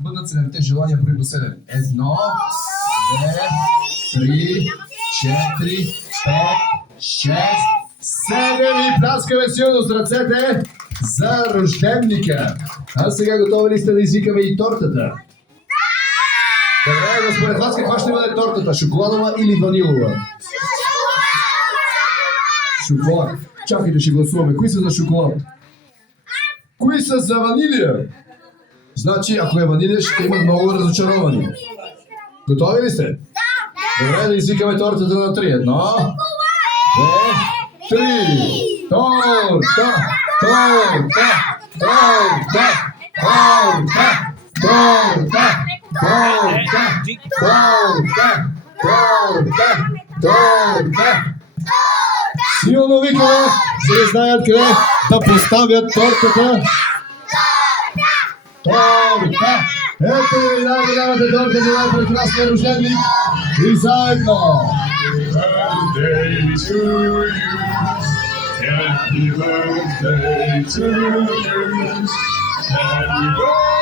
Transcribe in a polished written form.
сбъднат се на желания брои до 7. 1, 2, 3, 4, 5, 6, 7 и пляскаме силно с ръцете за рожденника. А сега готови ли сте да извикаме и тортата? Добре, според вас каква ще бъде тортата? Шоколадова или ванилова? Шоколад. Чакайте, ще гласуваме. Кои са за шоколад? Кои са за ванилия? Значи, ако е ванилия, ще има много разочаровани. Готови ли сте? Добре, да извикаме тортата на 3. 1, 2, 3. Торта! Торта! Торта! Торта! Торта! Торта! Торта! Торта! Торта! Силно викаме, за да знаят къде да поставят тортата. Торта! Ето ви най-голямата торта за най-прекрасния рожденник и заедно! Birthday to you. Happy birthday to you. Happy birthday.